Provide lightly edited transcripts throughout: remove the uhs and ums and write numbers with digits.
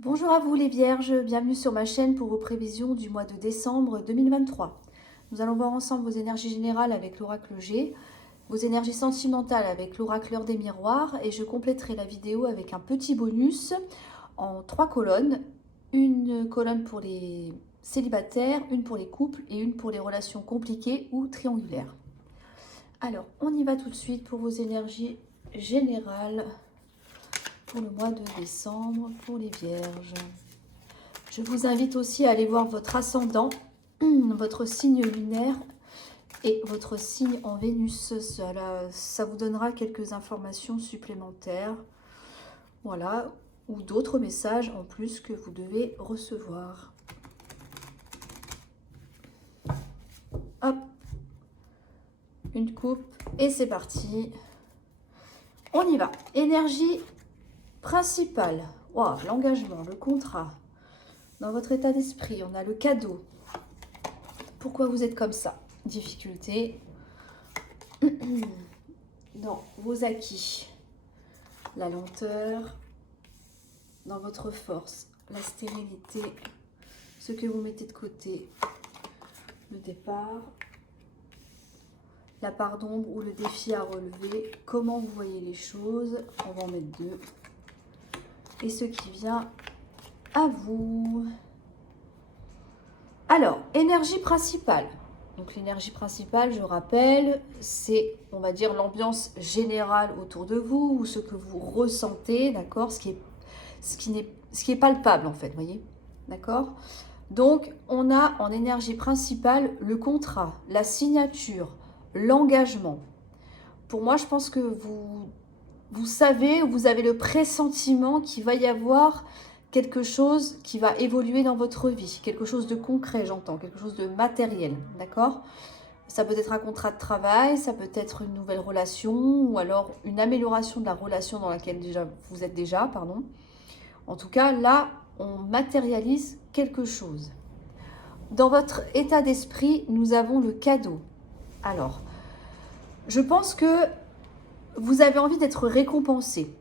Bonjour à vous les Vierges, bienvenue sur ma chaîne pour vos prévisions du mois de décembre 2023. Nous allons voir ensemble vos énergies générales avec l'oracle G, vos énergies sentimentales avec l'oracle des miroirs et je compléterai la vidéo avec un petit bonus en 3 colonnes. Une colonne pour les célibataires, une pour les couples et une pour les relations compliquées ou triangulaires. Alors, on y va tout de suite pour vos énergies générales pour le mois de décembre pour les Vierges. Je vous invite aussi à aller voir votre ascendant, votre signe lunaire et votre signe en Vénus. Ça vous donnera quelques informations supplémentaires. Voilà, ou d'autres messages en plus que vous devez recevoir. Hop, une coupe et c'est parti. On y va. Énergie principale. Wow, l'engagement, le contrat. Dans votre état d'esprit, on a le cadeau. Pourquoi vous êtes comme ça? Difficulté. Dans vos acquis, la lenteur. Dans votre force, la stérilité. Ce que vous mettez de côté, le départ. La part d'ombre ou le défi à relever. Comment vous voyez les choses. On va en mettre 2. Et ce qui vient à vous. Alors, énergie principale. Donc l'énergie principale, je rappelle, c'est, on va dire, l'ambiance générale autour de vous, ou ce que vous ressentez, d'accord, ce qui est palpable en fait, vous voyez, d'accord. Donc, on a en énergie principale le contrat, la signature, l'engagement. Pour moi, je pense que vous savez, vous avez le pressentiment qu'il va y avoir quelque chose qui va évoluer dans votre vie, quelque chose de concret, j'entends, quelque chose de matériel, d'accord? Ça peut être un contrat de travail, ça peut être une nouvelle relation, ou alors une amélioration de la relation dans laquelle vous êtes déjà, pardon. En tout cas, là, on matérialise quelque chose. Dans votre état d'esprit, nous avons le cadeau. Alors, je pense que vous avez envie d'être récompensé.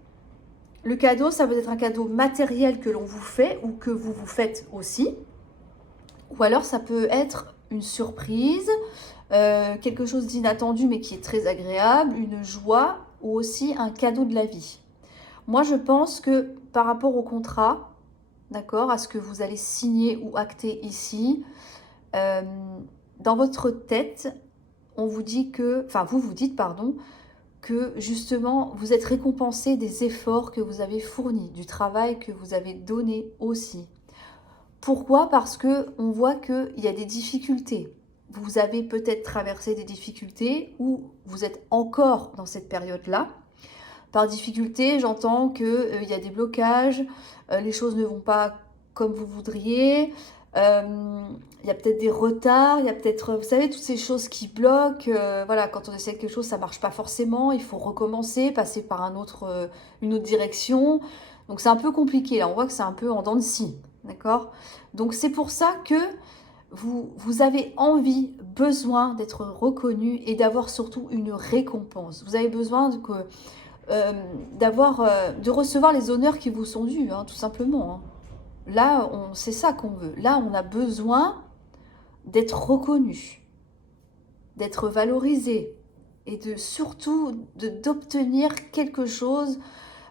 Le cadeau, ça peut être un cadeau matériel que l'on vous fait ou que vous vous faites aussi. Ou alors, ça peut être une surprise, quelque chose d'inattendu mais qui est très agréable, une joie ou aussi un cadeau de la vie. Moi, je pense que par rapport au contrat, d'accord, à ce que vous allez signer ou acter ici, dans votre tête, on vous dit que, enfin, vous vous dites, pardon, que justement, vous êtes récompensé des efforts que vous avez fournis, du travail que vous avez donné aussi. Pourquoi? Parce que on voit qu'il y a des difficultés. Vous avez peut-être traversé des difficultés ou vous êtes encore dans cette période-là. Par difficulté, j'entends qu'il y a des blocages, les choses ne vont pas comme vous voudriez, il y a peut-être des retards, il y a peut-être, vous savez, toutes ces choses qui bloquent. Voilà, quand on essaie quelque chose, ça ne marche pas forcément, il faut recommencer, passer par une autre direction. Donc c'est un peu compliqué, là, on voit que c'est un peu en dents de scie, d'accord? Donc c'est pour ça que vous avez envie, besoin d'être reconnu et d'avoir surtout une récompense. Vous avez besoin de recevoir les honneurs qui vous sont dus, hein, tout simplement. Hein. Là, c'est ça qu'on veut. Là, on a besoin d'être reconnu, d'être valorisé et surtout d'obtenir quelque chose,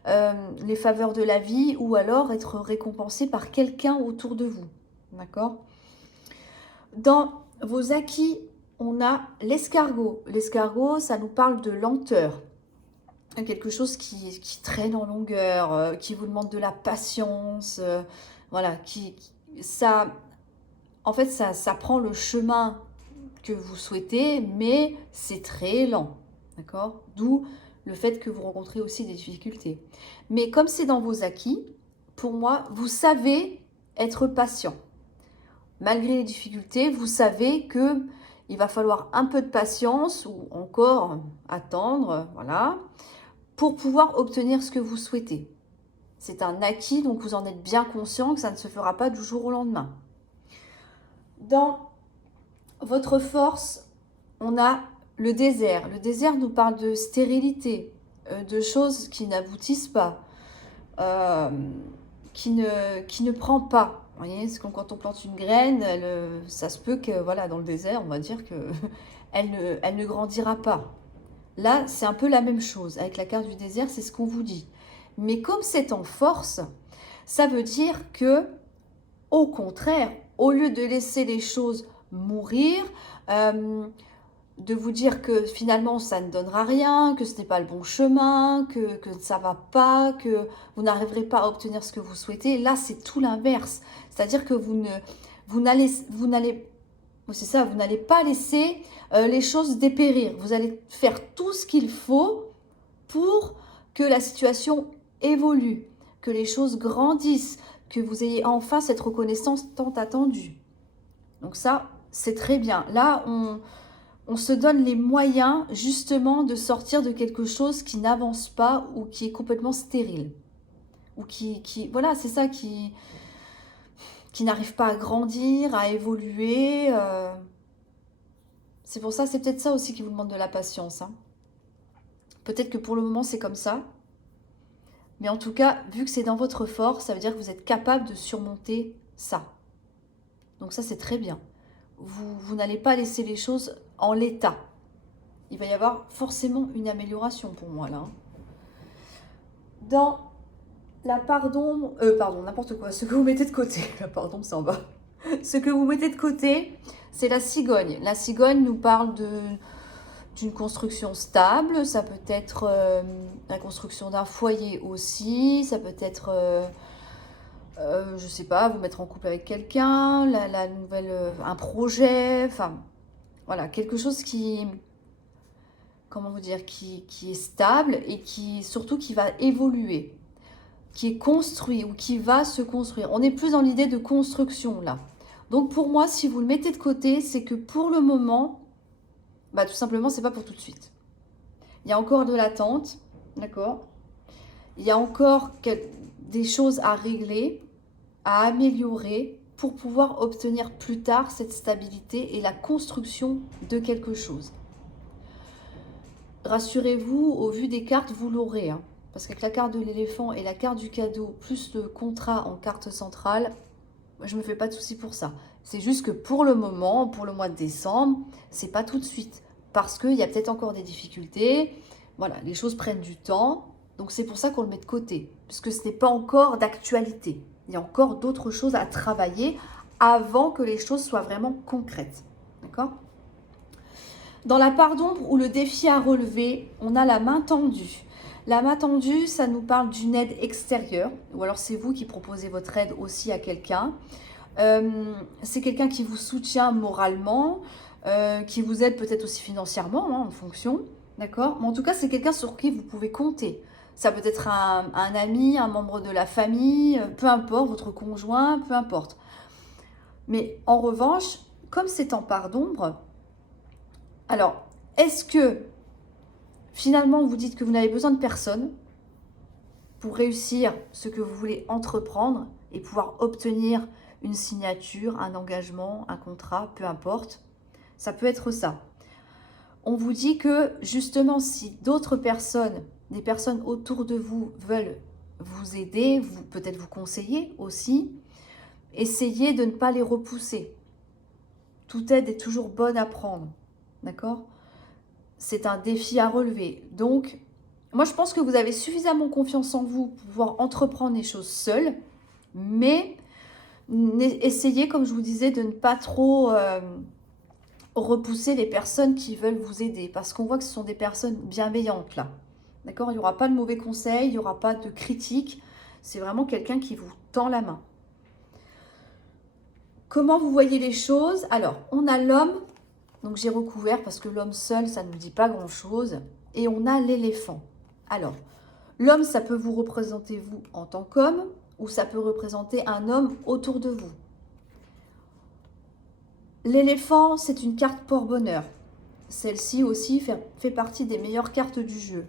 les faveurs de la vie ou alors être récompensé par quelqu'un autour de vous. D'accord? Dans vos acquis, on a l'escargot. L'escargot, ça nous parle de lenteur. Quelque chose qui traîne en longueur, qui vous demande de la patience, voilà, ça, en fait, ça prend le chemin que vous souhaitez, mais c'est très lent, d'accord? D'où le fait que vous rencontrez aussi des difficultés. Mais comme c'est dans vos acquis, pour moi, vous savez être patient. Malgré les difficultés, vous savez que il va falloir un peu de patience ou encore attendre, voilà, pour pouvoir obtenir ce que vous souhaitez. C'est un acquis, donc vous en êtes bien conscient que ça ne se fera pas du jour au lendemain. Dans votre force, on a le désert. Le désert nous parle de stérilité, de choses qui n'aboutissent pas. qui ne prend pas. Vous voyez, c'est comme quand on plante une graine, ça se peut que, voilà, dans le désert, on va dire que elle ne grandira pas. Là, c'est un peu la même chose. Avec la carte du désert, c'est ce qu'on vous dit. Mais comme c'est en force, ça veut dire que, au contraire, au lieu de laisser les choses mourir, de vous dire que finalement ça ne donnera rien, que ce n'est pas le bon chemin, que ça ne va pas, que vous n'arriverez pas à obtenir ce que vous souhaitez, là c'est tout l'inverse. C'est-à-dire que vous n'allez c'est ça, vous n'allez pas laisser les choses dépérir. Vous allez faire tout ce qu'il faut pour que la situation évolue, que les choses grandissent, que vous ayez enfin cette reconnaissance tant attendue. Donc ça, c'est très bien. Là, on se donne les moyens justement de sortir de quelque chose qui n'avance pas ou qui est complètement stérile. Ou voilà, c'est ça, qui n'arrive pas à grandir, à évoluer. C'est pour ça, c'est peut-être ça aussi qui vous demande de la patience. Hein. Peut-être que pour le moment, c'est comme ça. Mais en tout cas, vu que c'est dans votre force, ça veut dire que vous êtes capable de surmonter ça. Donc ça, c'est très bien. Vous n'allez pas laisser les choses en l'état. Il va y avoir forcément une amélioration pour moi, là. Dans la part d'ombre... pardon, n'importe quoi. Ce que vous mettez de côté. La part d'ombre, c'est en bas. Ce que vous mettez de côté, c'est la cigogne. La cigogne nous parle d'une construction stable. Ça peut être la construction d'un foyer aussi. Ça peut être... je sais pas, vous mettre en couple avec quelqu'un, la nouvelle, un projet, enfin, voilà, quelque chose qui, comment vous dire, qui est stable et surtout qui va évoluer, qui est construit ou qui va se construire. On est plus dans l'idée de construction là. Donc pour moi, si vous le mettez de côté, c'est que pour le moment, bah tout simplement, c'est pas pour tout de suite. Il y a encore de l'attente, d'accord ? Il y a encore des choses à régler, à améliorer pour pouvoir obtenir plus tard cette stabilité et la construction de quelque chose. Rassurez-vous, au vu des cartes, vous l'aurez. Hein, parce qu'avec la carte de l'éléphant et la carte du cadeau, plus le contrat en carte centrale, je ne me fais pas de soucis pour ça. C'est juste que pour le moment, pour le mois de décembre, c'est pas tout de suite. Parce qu'il y a peut-être encore des difficultés. Voilà, les choses prennent du temps. Donc c'est pour ça qu'on le met de côté. Puisque ce n'est pas encore d'actualité. Il y a encore d'autres choses à travailler avant que les choses soient vraiment concrètes. D'accord ? Dans la part d'ombre ou le défi à relever, on a la main tendue. La main tendue, ça nous parle d'une aide extérieure. Ou alors c'est vous qui proposez votre aide aussi à quelqu'un. C'est quelqu'un qui vous soutient moralement, qui vous aide peut-être aussi financièrement, hein, en fonction. D'accord ? Mais en tout cas, c'est quelqu'un sur qui vous pouvez compter. Ça peut être un ami, un membre de la famille, peu importe, votre conjoint, peu importe. Mais en revanche, comme c'est en part d'ombre, alors, est-ce que finalement vous dites que vous n'avez besoin de personne pour réussir ce que vous voulez entreprendre et pouvoir obtenir une signature, un engagement, un contrat, peu importe. Ça peut être ça. On vous dit que justement, si d'autres personnes, des personnes autour de vous veulent vous aider, peut-être vous conseiller aussi, essayez de ne pas les repousser. Toute aide est toujours bonne à prendre. D'accord ? C'est un défi à relever. Donc, moi, je pense que vous avez suffisamment confiance en vous pour pouvoir entreprendre les choses seules, mais essayez, comme je vous disais, de ne pas trop repousser les personnes qui veulent vous aider, parce qu'on voit que ce sont des personnes bienveillantes, là. D'accord ? Il n'y aura pas de mauvais conseils, il n'y aura pas de critiques. C'est vraiment quelqu'un qui vous tend la main. Comment vous voyez les choses ? Alors, on a l'homme. Donc j'ai recouvert parce que l'homme seul, ça ne nous dit pas grand-chose. Et on a l'éléphant. Alors, l'homme, ça peut vous représenter vous en tant qu'homme ou ça peut représenter un homme autour de vous. L'éléphant, c'est une carte porte-bonheur. Celle-ci aussi fait partie des meilleures cartes du jeu.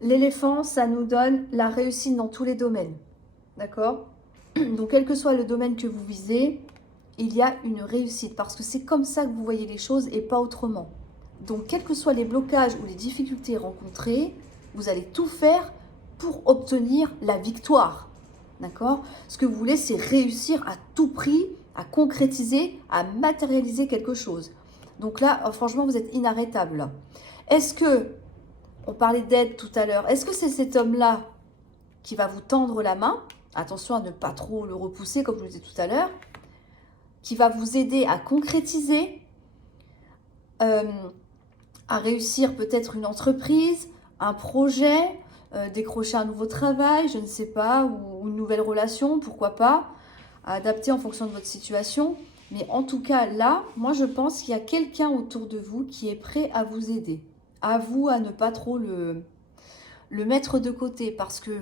L'éléphant, ça nous donne la réussite dans tous les domaines. D'accord ? Donc, quel que soit le domaine que vous visez, il y a une réussite parce que c'est comme ça que vous voyez les choses et pas autrement. Donc, quels que soient les blocages ou les difficultés rencontrées, vous allez tout faire pour obtenir la victoire. d'accord? Ce que vous voulez, c'est réussir à tout prix, à concrétiser, à matérialiser quelque chose. Donc là, franchement, vous êtes inarrêtable, là. Est-ce que, on parlait d'aide tout à l'heure, est-ce que c'est cet homme-là qui va vous tendre la main? Attention à ne pas trop le repousser, comme je vous le disais tout à l'heure. Qui va vous aider à concrétiser, à réussir peut-être une entreprise, un projet, décrocher un nouveau travail, je ne sais pas, ou une nouvelle relation, pourquoi pas, à adapter en fonction de votre situation. Mais en tout cas, là, moi, je pense qu'il y a quelqu'un autour de vous qui est prêt à vous aider. À vous, à ne pas trop le mettre de côté, parce que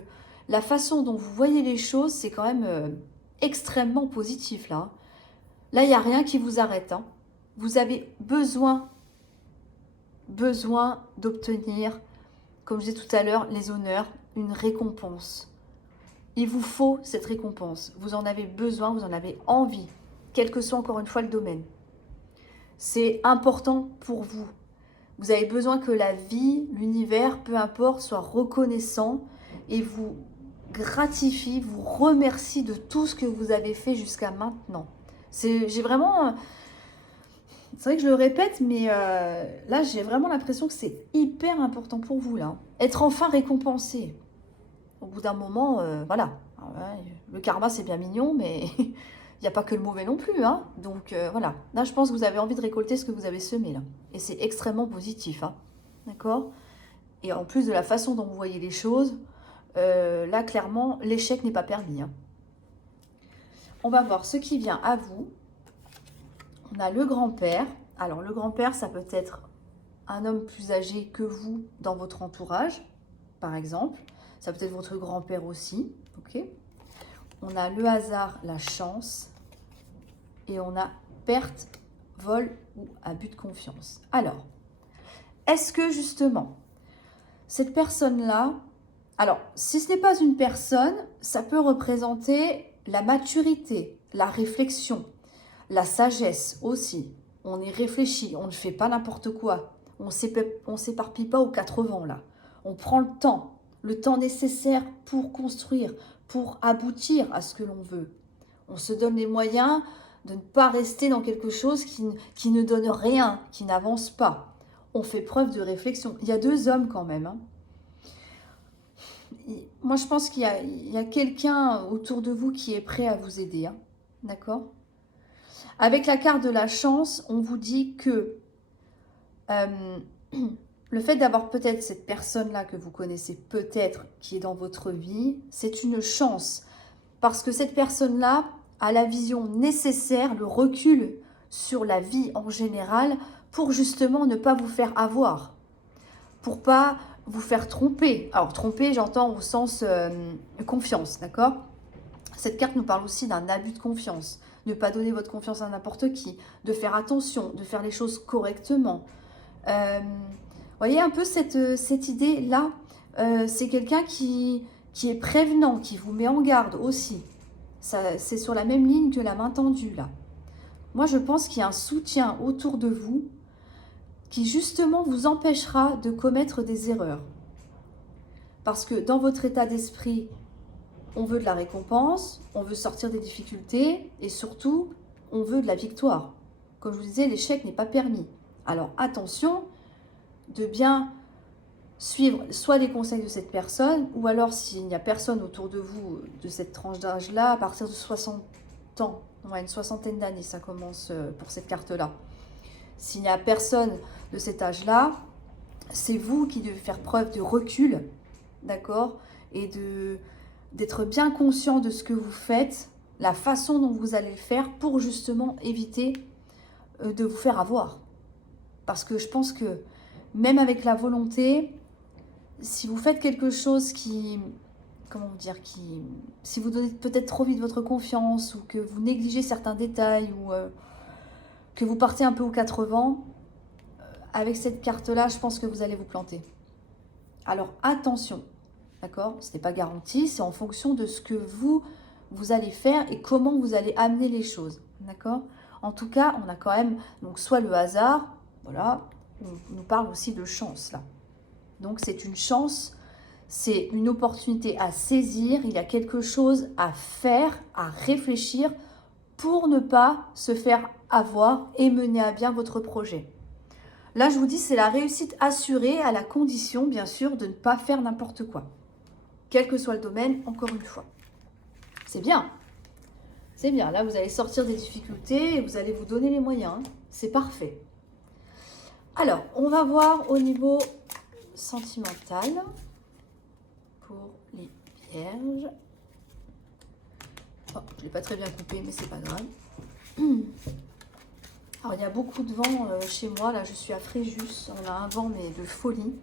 la façon dont vous voyez les choses, c'est quand même extrêmement positif, là. Là, il n'y a rien qui vous arrête, hein. Vous avez besoin d'obtenir, comme je disais tout à l'heure, les honneurs, une récompense. Il vous faut cette récompense. Vous en avez besoin, vous en avez envie, quel que soit encore une fois le domaine. C'est important pour vous. Vous avez besoin que la vie, l'univers, peu importe, soit reconnaissant et vous gratifie, vous remercie de tout ce que vous avez fait jusqu'à maintenant. J'ai vraiment... C'est vrai que je le répète, mais là, j'ai vraiment l'impression que c'est hyper important pour vous, là. Être enfin récompensé. Au bout d'un moment, voilà. Le karma, c'est bien mignon, mais il n'y a pas que le mauvais non plus, hein. Donc, voilà. Là, je pense que vous avez envie de récolter ce que vous avez semé, là. Et c'est extrêmement positif, hein. D'accord? Et en plus de la façon dont vous voyez les choses, là, clairement, l'échec n'est pas permis, hein. On va voir ce qui vient à vous. On a le grand-père. Alors, le grand-père, ça peut être un homme plus âgé que vous dans votre entourage, par exemple. Ça peut être votre grand-père aussi. Ok. On a le hasard, la chance. Et on a perte, vol ou abus de confiance. Alors, est-ce que justement, cette personne-là... Alors, si ce n'est pas une personne, ça peut représenter la maturité, la réflexion, la sagesse aussi. On y réfléchit, on ne fait pas n'importe quoi. On ne s'éparpille pas aux quatre vents là. On prend le temps nécessaire pour construire, pour aboutir à ce que l'on veut. On se donne les moyens de ne pas rester dans quelque chose qui ne donne rien, qui n'avance pas. On fait preuve de réflexion. Il y a deux hommes quand même, hein. Moi, je pense qu'il y a quelqu'un autour de vous qui est prêt à vous aider, hein. D'accord? Avec la carte de la chance, on vous dit que le fait d'avoir peut-être cette personne-là que vous connaissez peut-être, qui est dans votre vie, c'est une chance. Parce que cette personne-là a la vision nécessaire, le recul sur la vie en général, pour justement ne pas vous faire avoir. Pour pas vous faire tromper. Alors, tromper, j'entends au sens confiance, d'accord? Cette carte nous parle aussi d'un abus de confiance. Ne pas donner votre confiance à n'importe qui. De faire attention, de faire les choses correctement. Voyez un peu cette idée-là. C'est quelqu'un qui est prévenant, qui vous met en garde aussi. C'est sur la même ligne que la main tendue, là. Moi, je pense qu'il y a un soutien autour de vous qui justement vous empêchera de commettre des erreurs. Parce que dans votre état d'esprit, on veut de la récompense, on veut sortir des difficultés et surtout, on veut de la victoire. Comme je vous disais, l'échec n'est pas permis. Alors attention de bien suivre soit les conseils de cette personne, ou alors s'il n'y a personne autour de vous de cette tranche d'âge-là, à partir de 60 ans, ouais, une soixantaine d'années, ça commence pour cette carte-là. S'il n'y a personne de cet âge-là, c'est vous qui devez faire preuve de recul, d'accord? Et d'être bien conscient de ce que vous faites, la façon dont vous allez le faire pour justement éviter de vous faire avoir. Parce que je pense que même avec la volonté, si vous faites quelque chose qui, comment vous dire, si vous donnez peut-être trop vite votre confiance ou que vous négligez certains détails ou que vous partez un peu aux quatre vents, avec cette carte-là, je pense que vous allez vous planter. Alors attention, d'accord? Ce n'est pas garanti, c'est en fonction de ce que vous allez faire et comment vous allez amener les choses, d'accord? En tout cas, on a quand même donc soit le hasard, voilà, on nous parle aussi de chance là. Donc c'est une chance C'est une opportunité à saisir, il y a quelque chose à faire, à réfléchir pour ne pas se faire avoir et mener à bien votre projet. Là, je vous dis, c'est la réussite assurée à la condition, bien sûr, de ne pas faire n'importe quoi. Quel que soit le domaine, encore une fois. C'est bien. C'est bien. Là, vous allez sortir des difficultés et vous allez vous donner les moyens. C'est parfait. Alors, on va voir au niveau sentimental pour les vierges. Oh, je ne l'ai pas très bien coupé, mais c'est pas grave. Alors, il y a beaucoup de vent chez moi. Là, je suis à Fréjus. On a un vent, mais de folie.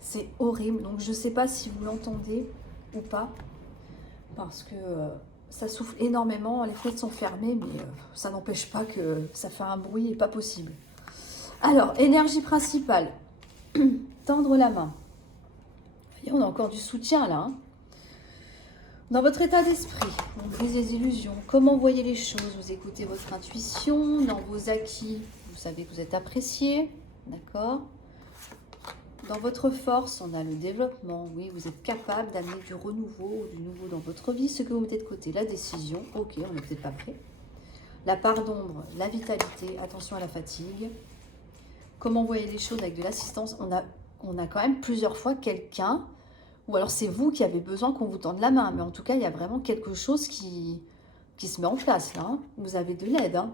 C'est horrible. Donc, je ne sais pas si vous l'entendez ou pas. Parce que ça souffle énormément. Les fenêtres sont fermées, mais ça n'empêche pas que ça fait un bruit pas possible. Alors, énergie principale. Tendre la main. Vous voyez, on a encore du soutien, là. Hein. Dans votre état d'esprit, on brise les illusions. Comment vous voyez les choses? Vous écoutez votre intuition. Dans vos acquis, vous savez que vous êtes apprécié. D'accord? Dans votre force, on a le développement. Oui, vous êtes capable d'amener du renouveau, du nouveau dans votre vie. Ce que vous mettez de côté, la décision. Ok, on n'est peut-être pas prêt. La part d'ombre, la vitalité. Attention à la fatigue. Comment vous voyez les choses avec de l'assistance? On a quand même plusieurs fois quelqu'un... Ou alors c'est vous qui avez besoin qu'on vous tende la main. Mais en tout cas, il y a vraiment quelque chose qui se met en place là. Hein. Vous avez de l'aide. Hein.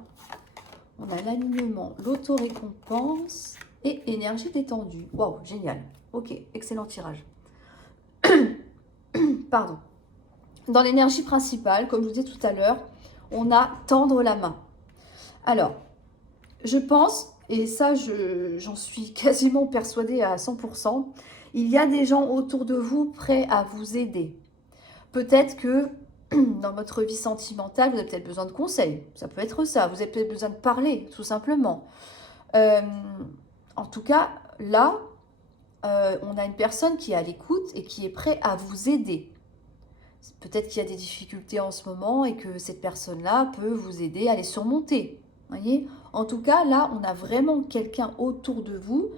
On a l'alignement, l'auto-récompense et énergie détendue. Waouh, génial. Ok, excellent tirage. Pardon. Dans l'énergie principale, comme je vous disais tout à l'heure, on a tendre la main. Alors, je pense, et ça j'en suis quasiment persuadée à 100%, il y a des gens autour de vous prêts à vous aider. Peut-être que dans votre vie sentimentale, vous avez peut-être besoin de conseils. Ça peut être ça. Vous avez peut-être besoin de parler, tout simplement. En tout cas, là, on a une personne qui est à l'écoute et qui est prête à vous aider. Peut-être qu'il y a des difficultés en ce moment et que cette personne-là peut vous aider à les surmonter. Voyez ? En tout cas, là, on a vraiment quelqu'un autour de vous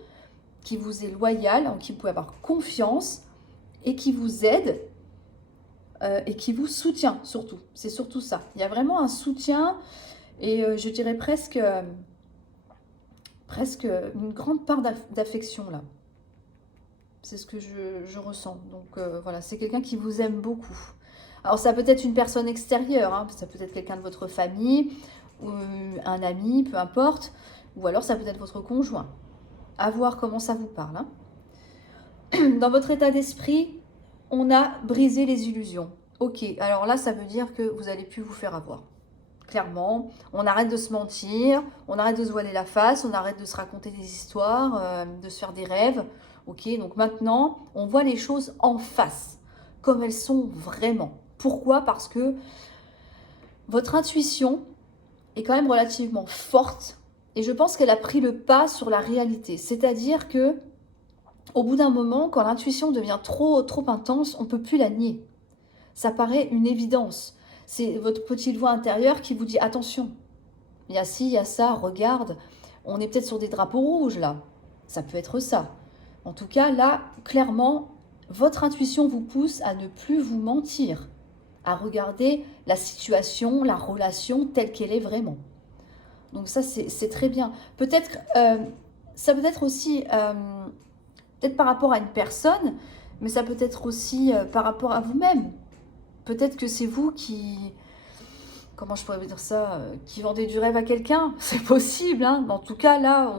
qui vous est loyal, en qui vous pouvez avoir confiance et qui vous aide et qui vous soutient surtout. C'est surtout ça. Il y a vraiment un soutien et je dirais presque une grande part d'affection là. C'est ce que je ressens. Donc voilà, c'est quelqu'un qui vous aime beaucoup. Alors ça peut être une personne extérieure, hein, ça peut être quelqu'un de votre famille, ou un ami, peu importe, ou alors ça peut être votre conjoint. À voir comment ça vous parle. Hein. Dans votre état d'esprit, on a brisé les illusions. Ok, alors là, ça veut dire que vous n'allez plus vous faire avoir. Clairement, on arrête de se mentir, on arrête de se voiler la face, on arrête de se raconter des histoires, de se faire des rêves. Ok, donc maintenant, on voit les choses en face, comme elles sont vraiment. Pourquoi? Parce que votre intuition est quand même relativement forte. Et je pense qu'elle a pris le pas sur la réalité. C'est-à-dire que, au bout d'un moment, quand l'intuition devient trop intense, on ne peut plus la nier. Ça paraît une évidence. C'est votre petite voix intérieure qui vous dit « Attention, il y a ci, il y a ça, regarde, on est peut-être sur des drapeaux rouges là. » Ça peut être ça. En tout cas, là, clairement, votre intuition vous pousse à ne plus vous mentir, à regarder la situation, la relation telle qu'elle est vraiment. Donc ça, c'est très bien. Peut-être, ça peut être aussi, peut-être par rapport à une personne, mais ça peut être aussi par rapport à vous-même. Peut-être que c'est vous qui, comment je pourrais vous dire ça, qui vendez du rêve à quelqu'un. C'est possible, hein. En tout cas, là,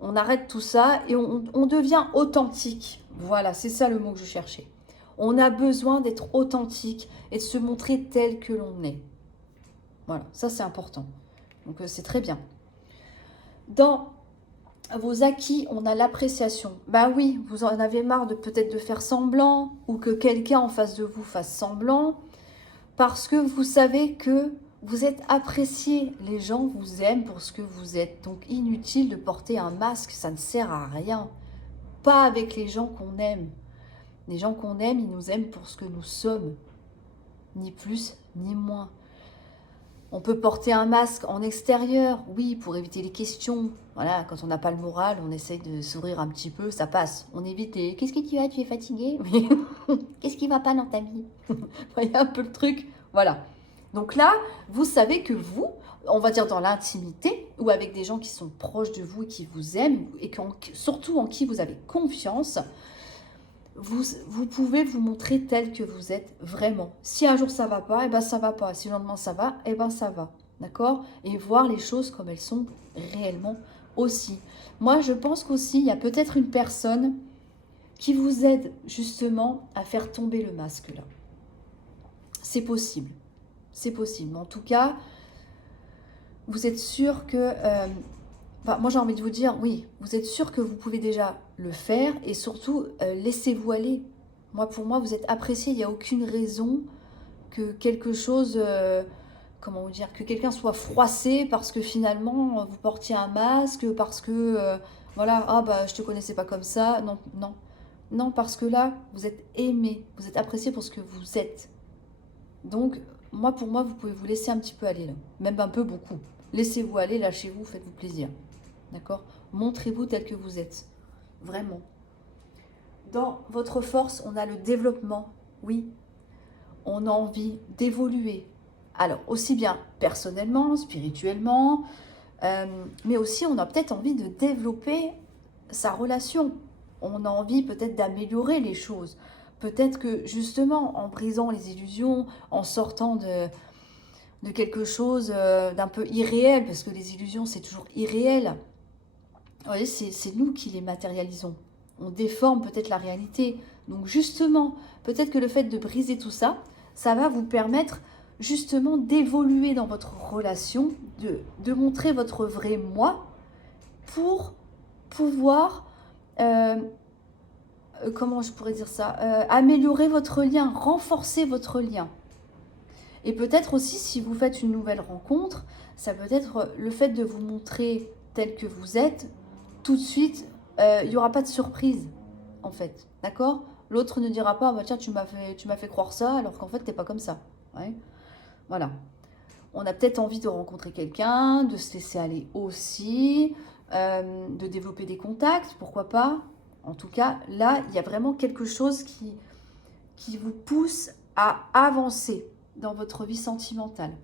on arrête tout ça et on devient authentique. Voilà, c'est ça le mot que je cherchais. On a besoin d'être authentique et de se montrer tel que l'on est. Voilà, ça c'est important. Donc c'est très bien. Dans vos acquis, on a l'appréciation. Bah oui, vous en avez marre de peut-être de faire semblant ou que quelqu'un en face de vous fasse semblant parce que vous savez que vous êtes apprécié. Les gens vous aiment pour ce que vous êtes. Donc inutile de porter un masque, ça ne sert à rien. Pas avec les gens qu'on aime. Les gens qu'on aime, ils nous aiment pour ce que nous sommes. Ni plus, ni moins. On peut porter un masque en extérieur, oui, pour éviter les questions. Voilà, quand on n'a pas le moral, on essaye de sourire un petit peu, ça passe. On évite les «Qu'est-ce que tu as? Tu es fatigué?» Qu'est-ce qui va pas dans ta vie? Vous voyez un peu le truc? Voilà. Donc là, vous savez que vous, on va dire dans l'intimité, ou avec des gens qui sont proches de vous et qui vous aiment, et surtout en qui vous avez confiance, vous pouvez vous montrer tel que vous êtes vraiment. Si un jour ça va pas, et ben ça va pas. Si le lendemain ça va, et ben ça va. D'accord? Et voir les choses comme elles sont réellement aussi. Moi, je pense qu'aussi, il y a peut-être une personne qui vous aide justement à faire tomber le masque là. C'est possible. C'est possible. Mais en tout cas, vous êtes sûr que... moi, j'ai envie de vous dire, oui, vous êtes sûr que vous pouvez déjà le faire et surtout, laissez-vous aller. Pour moi, vous êtes apprécié. Il n'y a aucune raison que quelque chose, comment vous dire, que quelqu'un soit froissé parce que finalement, vous portiez un masque, parce que, voilà, ah bah, je te connaissais pas comme ça. Non, non. Non, parce que là, vous êtes aimé, vous êtes apprécié pour ce que vous êtes. Donc, pour moi, vous pouvez vous laisser un petit peu aller là. Même un peu, beaucoup. Laissez-vous aller, lâchez-vous, faites-vous plaisir. D'accord? Montrez-vous tel que vous êtes. Vraiment. Dans votre force, on a le développement. Oui. On a envie d'évoluer. Alors, aussi bien personnellement, spirituellement, mais aussi on a peut-être envie de développer sa relation. On a envie peut-être d'améliorer les choses. Peut-être que justement, en brisant les illusions, en sortant de quelque chose d'un peu irréel, parce que les illusions, c'est toujours irréel. Vous voyez, c'est nous qui les matérialisons. On déforme peut-être la réalité. Donc justement, peut-être que le fait de briser tout ça, ça va vous permettre justement d'évoluer dans votre relation, de montrer votre vrai moi pour pouvoir, comment je pourrais dire ça, améliorer votre lien, renforcer votre lien. Et peut-être aussi, si vous faites une nouvelle rencontre, ça peut être le fait de vous montrer tel que vous êtes, tout de suite, il n'y aura pas de surprise, en fait. D'accord? L'autre ne dira pas, bah, tiens, tu m'as fait croire ça, alors qu'en fait, t'es pas comme ça. Ouais. Voilà. On a peut-être envie de rencontrer quelqu'un, de se laisser aller aussi, de développer des contacts, pourquoi pas. En tout cas, là, il y a vraiment quelque chose qui vous pousse à avancer dans votre vie sentimentale.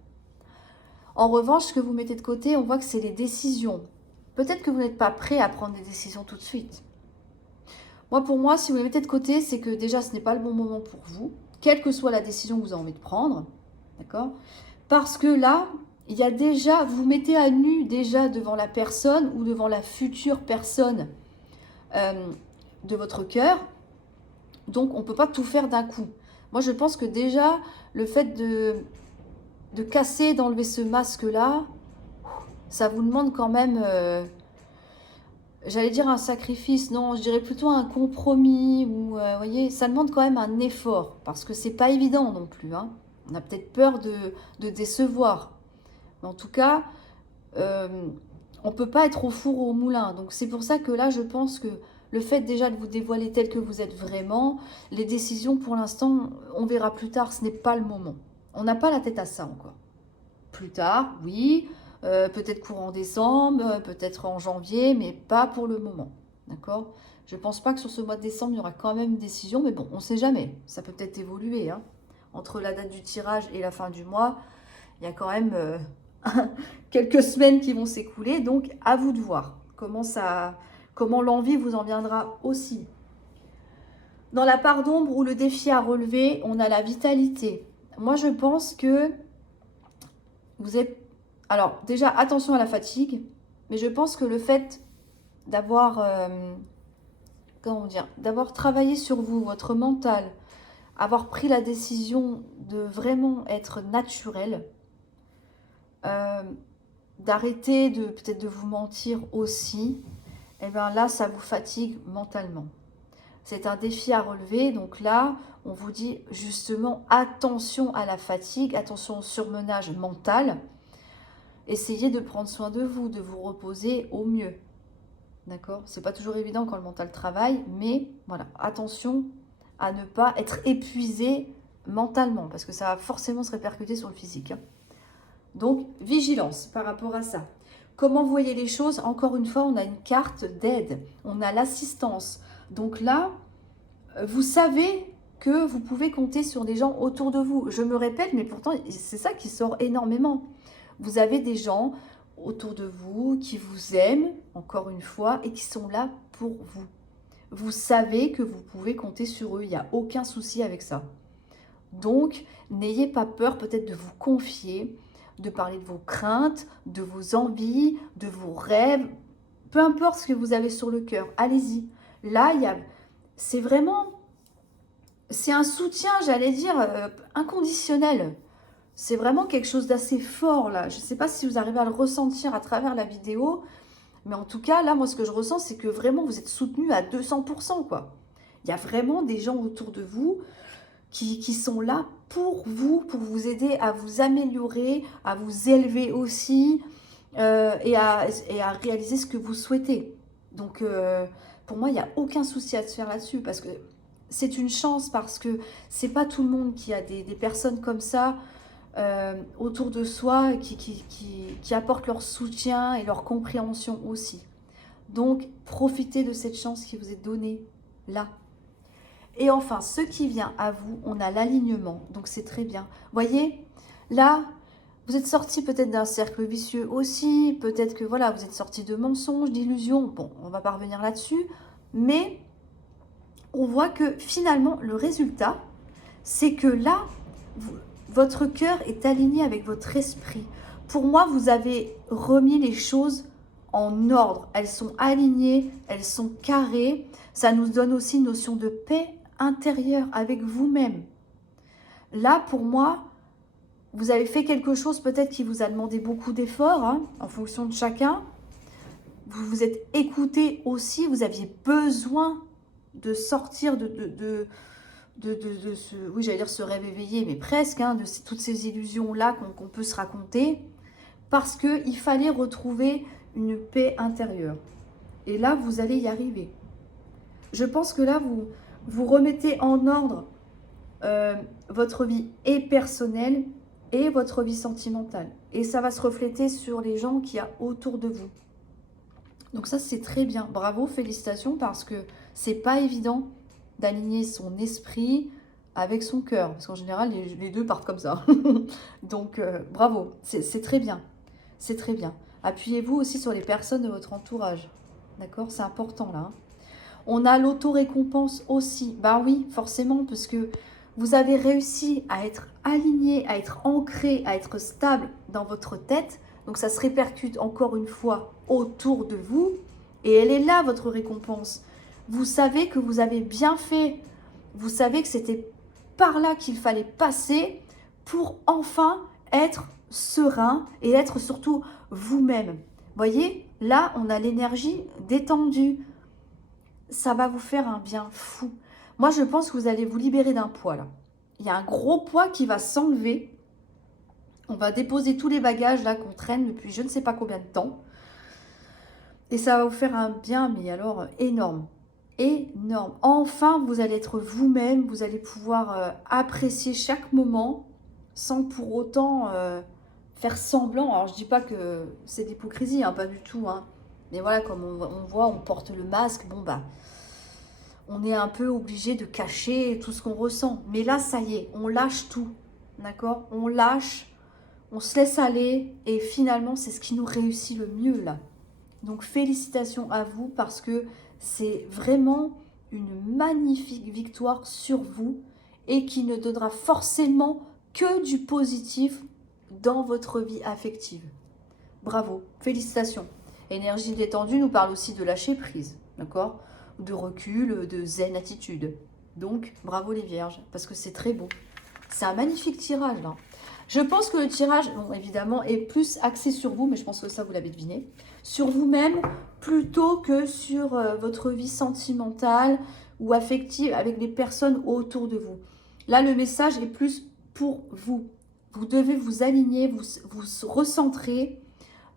En revanche, ce que vous mettez de côté, on voit que c'est les décisions. Peut-être que vous n'êtes pas prêt à prendre des décisions tout de suite. Pour moi, si vous les mettez de côté, c'est que déjà, ce n'est pas le bon moment pour vous, quelle que soit la décision que vous avez envie de prendre. D'accord? Parce que là, il y a déjà, vous mettez à nu déjà devant la personne ou devant la future personne de votre cœur. Donc, on ne peut pas tout faire d'un coup. Moi, je pense que déjà, le fait de casser, d'enlever ce masque-là, ça vous demande quand même, j'allais dire un sacrifice, non, je dirais plutôt un compromis, ou, vous voyez, ça demande quand même un effort, parce que c'est pas évident non plus, hein. On a peut-être peur de décevoir. Mais en tout cas, on ne peut pas être au four ou au moulin. Donc c'est pour ça que là, je pense que le fait déjà de vous dévoiler tel que vous êtes vraiment, les décisions pour l'instant, on verra plus tard, ce n'est pas le moment. On n'a pas la tête à ça encore. Plus tard, oui, peut-être courant décembre, peut-être en janvier, mais pas pour le moment. D'accord? Je ne pense pas que sur ce mois de décembre, il y aura quand même une décision, mais bon, on ne sait jamais. Ça peut peut-être évoluer, hein. Entre la date du tirage et la fin du mois, il y a quand même quelques semaines qui vont s'écouler. Donc, à vous de voir comment l'envie vous en viendra aussi. Dans la part d'ombre ou le défi à relever, on a la vitalité. Moi, je pense que vous êtes... Alors, déjà, attention à la fatigue. Mais je pense que le fait d'avoir... comment dire, d'avoir travaillé sur vous, votre mental, avoir pris la décision de vraiment être naturel, d'arrêter peut-être de vous mentir aussi, et bien là, ça vous fatigue mentalement. C'est un défi à relever, donc là, on vous dit justement attention à la fatigue, attention au surmenage mental. Essayez de prendre soin de vous reposer au mieux. D'accord? C'est pas toujours évident quand le mental travaille, mais voilà, attention à ne pas être épuisé mentalement, parce que ça va forcément se répercuter sur le physique. Hein. Donc, vigilance par rapport à ça. Comment vous voyez les choses? Encore une fois, on a une carte d'aide. On a l'assistance. Donc là, vous savez que vous pouvez compter sur des gens autour de vous. Je me répète, mais pourtant, c'est ça qui sort énormément. Vous avez des gens autour de vous qui vous aiment, encore une fois, et qui sont là pour vous. Vous savez que vous pouvez compter sur eux. Il n'y a aucun souci avec ça. Donc, n'ayez pas peur peut-être de vous confier, de parler de vos craintes, de vos envies, de vos rêves. Peu importe ce que vous avez sur le cœur, allez-y. Là, c'est vraiment... C'est un soutien, j'allais dire, inconditionnel. C'est vraiment quelque chose d'assez fort, là. Je ne sais pas si vous arrivez à le ressentir à travers la vidéo, mais en tout cas, là, moi, ce que je ressens, c'est que vraiment, vous êtes soutenu à 200%, quoi. Il y a vraiment des gens autour de vous qui sont là pour vous aider à vous améliorer, à vous élever aussi, et à réaliser ce que vous souhaitez. Donc, pour moi, il n'y a aucun souci à se faire là-dessus, parce que c'est une chance, parce que c'est pas tout le monde qui a des personnes comme ça autour de soi, qui apportent leur soutien et leur compréhension aussi. Donc, profitez de cette chance qui vous est donnée là. Et enfin, ce qui vient à vous, on a l'alignement. Donc, c'est très bien. Voyez, là, vous êtes sorti peut-être d'un cercle vicieux aussi. Peut-être que, voilà, vous êtes sorti de mensonges, d'illusions. Bon, on va pas revenir là-dessus. Mais on voit que finalement, le résultat, c'est que là, votre cœur est aligné avec votre esprit. Pour moi, vous avez remis les choses en ordre. Elles sont alignées, elles sont carrées. Ça nous donne aussi une notion de paix intérieure avec vous-même. Là, pour moi, vous avez fait quelque chose peut-être qui vous a demandé beaucoup d'efforts, hein, en fonction de chacun. Vous vous êtes écouté aussi, vous aviez besoin de sortir de ce, oui, j'allais dire ce rêve éveillé, mais presque, hein, de toutes ces illusions-là qu'on peut se raconter, parce qu'il fallait retrouver une paix intérieure. Et là, vous allez y arriver. Je pense que là, vous remettez en ordre votre vie et personnelle et votre vie sentimentale. Et ça va se refléter sur les gens qu'il y a autour de vous. Donc ça, c'est très bien. Bravo, félicitations, parce que c'est pas évident d'aligner son esprit avec son cœur. Parce qu'en général, les deux partent comme ça. Donc, bravo, c'est très bien. C'est très bien. Appuyez-vous aussi sur les personnes de votre entourage. D'accord? C'est important, là. Hein. On a l'auto-récompense aussi. Bah oui, forcément, parce que vous avez réussi à être aligné, à être ancré, à être stable dans votre tête. Donc, ça se répercute encore une fois autour de vous. Et elle est là, votre récompense. Vous savez que vous avez bien fait. Vous savez que c'était par là qu'il fallait passer pour enfin être serein et être surtout vous-même. Voyez, là, on a l'énergie détendue. Ça va vous faire un bien fou. Moi, je pense que vous allez vous libérer d'un poids, là. Il y a un gros poids qui va s'enlever. On va déposer tous les bagages, là, qu'on traîne depuis je ne sais pas combien de temps. Et ça va vous faire un bien, mais alors, énorme. Énorme. Enfin, vous allez être vous-même. Vous allez pouvoir apprécier chaque moment sans pour autant faire semblant. Alors, je ne dis pas que c'est d'hypocrisie, hein, pas du tout. Hein. Mais voilà, comme on voit, on porte le masque. Bon, bah, on est un peu obligé de cacher tout ce qu'on ressent. Mais là, ça y est, on lâche tout. D'accord? On lâche, on se laisse aller. Et finalement, c'est ce qui nous réussit le mieux, là. Donc, félicitations à vous parce que c'est vraiment une magnifique victoire sur vous et qui ne donnera forcément que du positif dans votre vie affective. Bravo, félicitations. Énergie détendue nous parle aussi de lâcher prise, d'accord? De recul, de zen attitude. Donc, bravo les vierges, parce que c'est très beau. C'est un magnifique tirage, là. Je pense que le tirage, bon, évidemment, est plus axé sur vous, mais je pense que ça, vous l'avez deviné, sur vous-même, plutôt que sur votre vie sentimentale ou affective avec les personnes autour de vous. Là, le message est plus pour vous. Vous devez vous aligner, vous recentrer,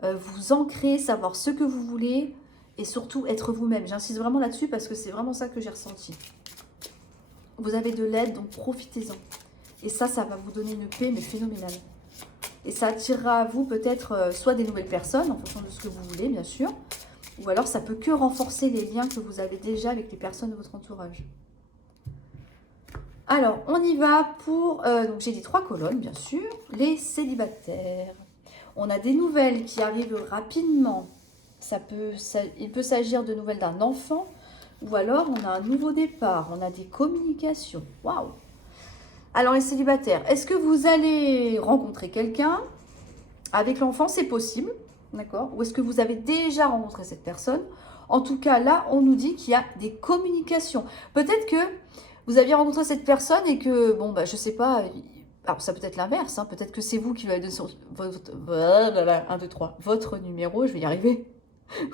vous ancrer, savoir ce que vous voulez et surtout être vous-même. J'insiste vraiment là-dessus parce que c'est vraiment ça que j'ai ressenti. Vous avez de l'aide, donc profitez-en. Et ça va vous donner une paix, mais phénoménale. Et ça attirera à vous peut-être soit des nouvelles personnes, en fonction de ce que vous voulez, bien sûr. Ou alors, ça peut que renforcer les liens que vous avez déjà avec les personnes de votre entourage. Alors, on y va pour... donc, j'ai dit 3 colonnes, bien sûr. Les célibataires. On a des nouvelles qui arrivent rapidement. Il peut s'agir de nouvelles d'un enfant. Ou alors, on a un nouveau départ. On a des communications. Waouh! Alors, les célibataires, est-ce que vous allez rencontrer quelqu'un? Avec l'enfant, c'est possible. D'accord? Ou est-ce que vous avez déjà rencontré cette personne? En tout cas, là, on nous dit qu'il y a des communications. Peut-être que vous aviez rencontré cette personne et que, bon, bah, je sais pas, alors ça peut être l'inverse, hein, peut-être que c'est vous qui lui avez donné votre numéro, je vais y arriver,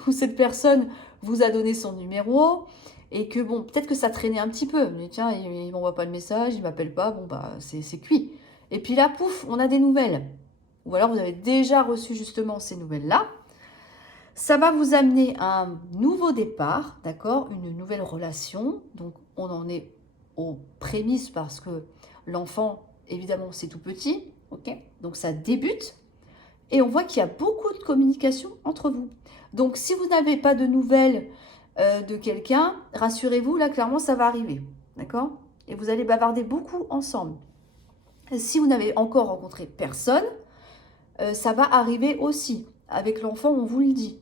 ou cette personne vous a donné son numéro et que, bon, peut-être que ça traînait un petit peu, mais tiens, il m'envoie pas le message, il m'appelle pas, bon, bah, c'est cuit. Et puis là, pouf, on a des nouvelles. Ou alors vous avez déjà reçu justement ces nouvelles-là. Ça va vous amener à un nouveau départ, d'accord? Une nouvelle relation. Donc, on en est aux prémices parce que l'enfant, évidemment, c'est tout petit. Ok? Donc, ça débute. Et on voit qu'il y a beaucoup de communication entre vous. Donc, si vous n'avez pas de nouvelles de quelqu'un, rassurez-vous, là, clairement, ça va arriver. D'accord? Et vous allez bavarder beaucoup ensemble. Si vous n'avez encore rencontré personne, ça va arriver aussi. Avec l'enfant, on vous le dit.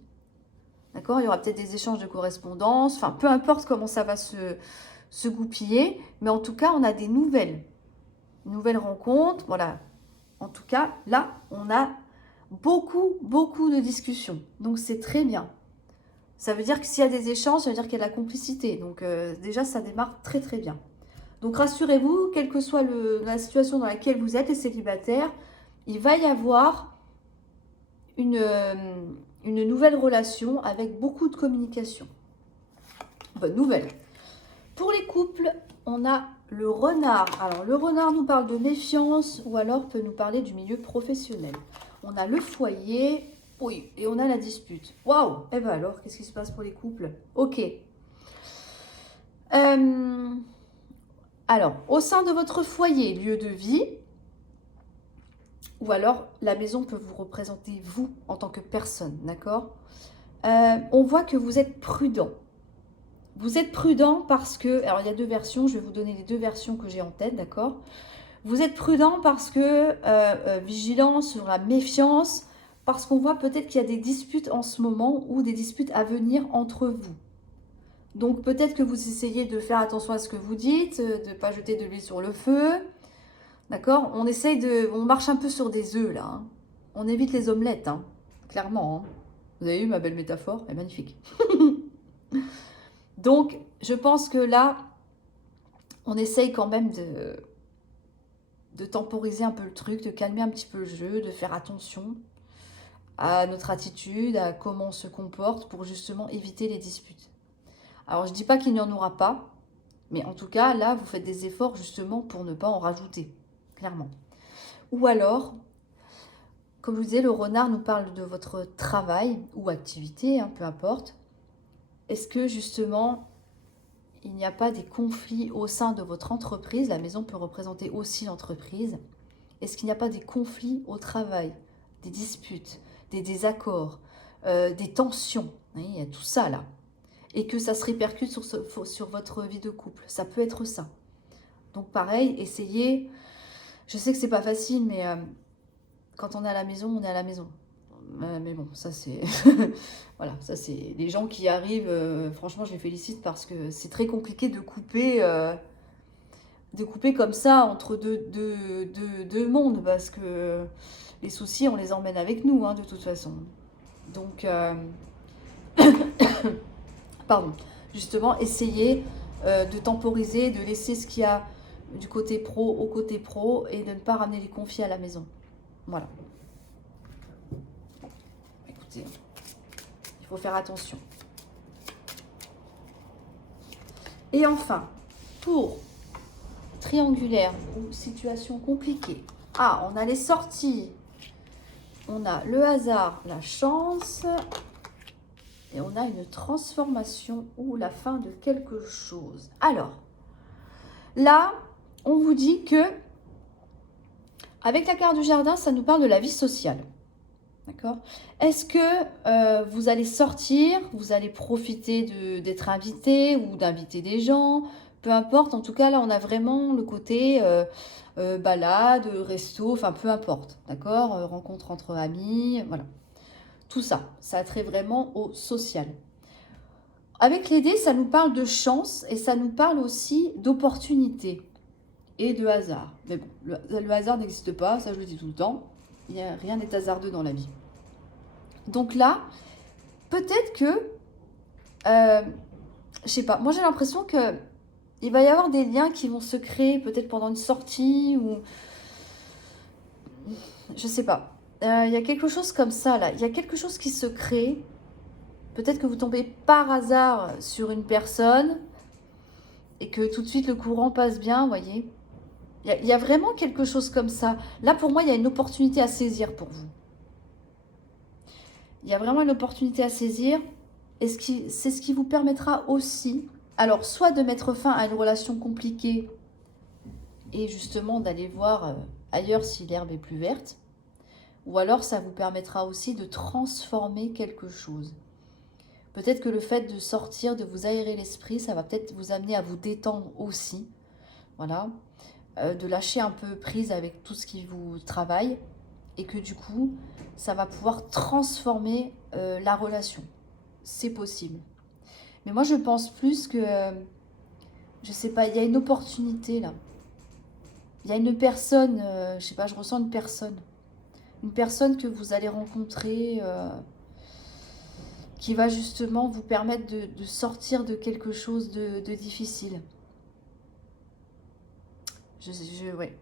D'accord? Il y aura peut-être des échanges de correspondance. Enfin, peu importe comment ça va se goupiller. Mais en tout cas, on a des nouvelles. Nouvelles rencontres. Voilà. En tout cas, là, on a beaucoup, beaucoup de discussions. Donc, c'est très bien. Ça veut dire que s'il y a des échanges, ça veut dire qu'il y a de la complicité. Donc, déjà, ça démarre très, très bien. Donc, rassurez-vous, quelle que soit la situation dans laquelle vous êtes, les célibataires, il va y avoir une nouvelle relation avec beaucoup de communication. Bonne nouvelle. Pour les couples, on a le renard. Alors, le renard nous parle de méfiance ou alors peut nous parler du milieu professionnel. On a le foyer, oui, et on a la dispute. Waouh! Eh bien alors, qu'est-ce qui se passe pour les couples? Ok. Alors, au sein de votre foyer, lieu de vie, ou alors la maison peut vous représenter vous en tant que personne, d'accord? On voit que vous êtes prudent. Vous êtes prudent parce que, alors il y a 2 versions, je vais vous donner les 2 versions que j'ai en tête, d'accord? Vous êtes prudent parce que, vigilant sur la méfiance, parce qu'on voit peut-être qu'il y a des disputes en ce moment ou des disputes à venir entre vous. Donc peut-être que vous essayez de faire attention à ce que vous dites, de ne pas jeter de l'huile sur le feu, d'accord? On marche un peu sur des œufs là, hein. On évite les omelettes, hein, clairement, hein. Vous avez eu ma belle métaphore? Elle est magnifique. Donc, je pense que là, on essaye quand même de temporiser un peu le truc, de calmer un petit peu le jeu, de faire attention à notre attitude, à comment on se comporte pour justement éviter les disputes. Alors, je ne dis pas qu'il n'y en aura pas, mais en tout cas, là, vous faites des efforts justement pour ne pas en rajouter, clairement. Ou alors, comme je vous disais, le renard nous parle de votre travail ou activité, hein, peu importe. Est-ce que justement, il n'y a pas des conflits au sein de votre entreprise? La maison peut représenter aussi l'entreprise. Est-ce qu'il n'y a pas des conflits au travail, des disputes, des désaccords, des tensions? Oui, il y a tout ça là. Et que ça se répercute sur votre vie de couple. Ça peut être ça. Donc pareil, essayez. Je sais que c'est pas facile, mais quand on est à la maison, on est à la maison. Mais bon, ça c'est... voilà, ça c'est... Les gens qui arrivent, franchement, je les félicite parce que c'est très compliqué de couper comme ça entre deux mondes parce que les soucis, on les emmène avec nous, hein, de toute façon. Donc, pardon, justement, essayez de temporiser, de laisser ce qu'il y a du côté pro au côté pro et de ne pas ramener les conflits à la maison. Voilà. Écoutez, il faut faire attention. Et enfin, pour triangulaire ou situation compliquée, on a les sorties, on a le hasard, la chance, et on a une transformation ou la fin de quelque chose. Alors, là, on vous dit que Avec la carte du jardin, ça nous parle de la vie sociale. D'accord? Est-ce que vous allez sortir, vous allez profiter d'être invité ou d'inviter des gens? Peu importe, en tout cas, là, on a vraiment le côté balade, resto, enfin, peu importe. D'accord? Rencontre entre amis, voilà. Tout ça, ça a trait vraiment au social. Avec les dés, ça nous parle de chance et ça nous parle aussi d'opportunité et de hasard. Mais bon, le hasard n'existe pas, ça je le dis tout le temps. Rien n'est hasardeux dans la vie. Donc là, peut-être que, je sais pas, moi j'ai l'impression que il va y avoir des liens qui vont se créer peut-être pendant une sortie ou je sais pas. Il y a quelque chose comme ça là, il y a quelque chose qui se crée. Peut-être que vous tombez par hasard sur une personne et que tout de suite le courant passe bien, vous voyez. Il y a vraiment quelque chose comme ça. Là, pour moi, il y a une opportunité à saisir pour vous. Il y a vraiment une opportunité à saisir. Et c'est ce qui vous permettra aussi, alors, soit de mettre fin à une relation compliquée et justement d'aller voir ailleurs si l'herbe est plus verte. Ou alors, ça vous permettra aussi de transformer quelque chose. Peut-être que le fait de sortir, de vous aérer l'esprit, ça va peut-être vous amener à vous détendre aussi. Voilà. De lâcher un peu prise avec tout ce qui vous travaille. Et que du coup, ça va pouvoir transformer la relation. C'est possible. Mais moi, je pense plus que, je sais pas, il y a une opportunité là. Il y a une personne, je sais pas, je ressens une personne. Une personne que vous allez rencontrer qui va justement vous permettre de sortir de quelque chose de difficile. Ouais.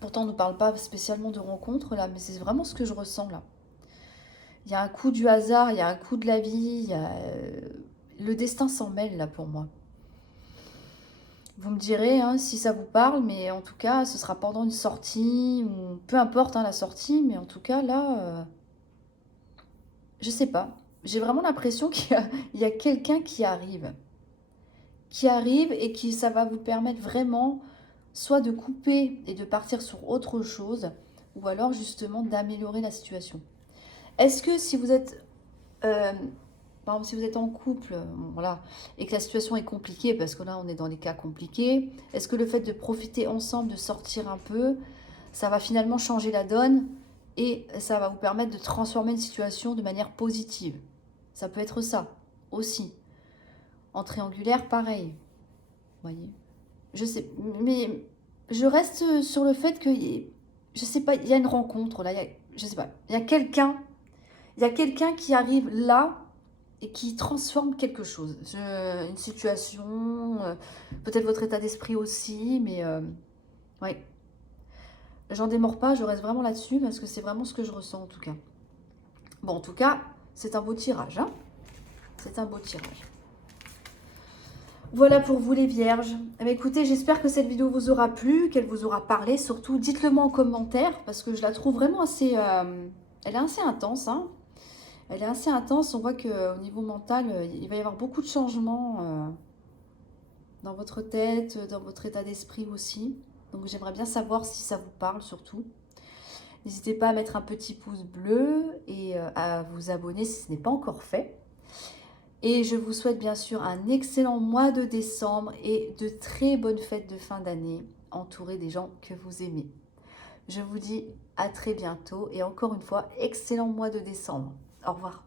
Pourtant, on ne parle pas spécialement de rencontre là, mais c'est vraiment ce que je ressens là. Il y a un coup du hasard, il y a un coup de la vie, il y a, le destin s'en mêle là pour moi. Vous me direz hein, si ça vous parle, mais en tout cas, ce sera pendant une sortie, ou peu importe hein, la sortie, mais en tout cas là, je sais pas. J'ai vraiment l'impression qu'il y a quelqu'un qui arrive et qui ça va vous permettre vraiment soit de couper et de partir sur autre chose, ou alors justement d'améliorer la situation. Est-ce que si vous êtes, par exemple, si vous êtes en couple, voilà, et que la situation est compliquée, parce que là on est dans les cas compliqués, est-ce que le fait de profiter ensemble, de sortir un peu, ça va finalement changer la donne et ça va vous permettre de transformer une situation de manière positive? Ça peut être ça aussi. En triangulaire, pareil. Vous voyez? Je sais, mais je reste sur le fait que, je sais pas, il y a une rencontre là, je sais pas, il y a quelqu'un qui arrive là et qui transforme quelque chose. Une situation, peut-être votre état d'esprit aussi, mais ouais. J'en démords pas, je reste vraiment là-dessus parce que c'est vraiment ce que je ressens en tout cas. Bon, en tout cas, c'est un beau tirage, hein. C'est un beau tirage. Voilà pour vous les vierges. Eh bien, écoutez, j'espère que cette vidéo vous aura plu, qu'elle vous aura parlé. Surtout, dites-le moi en commentaire parce que je la trouve vraiment assez... elle est assez intense, hein. Elle est assez intense. On voit qu'au niveau mental, il va y avoir beaucoup de changements dans votre tête, dans votre état d'esprit aussi. Donc, j'aimerais bien savoir si ça vous parle surtout. N'hésitez pas à mettre un petit pouce bleu et à vous abonner si ce n'est pas encore fait. Et je vous souhaite bien sûr un excellent mois de décembre et de très bonnes fêtes de fin d'année, entourés des gens que vous aimez. Je vous dis à très bientôt et encore une fois, excellent mois de décembre. Au revoir.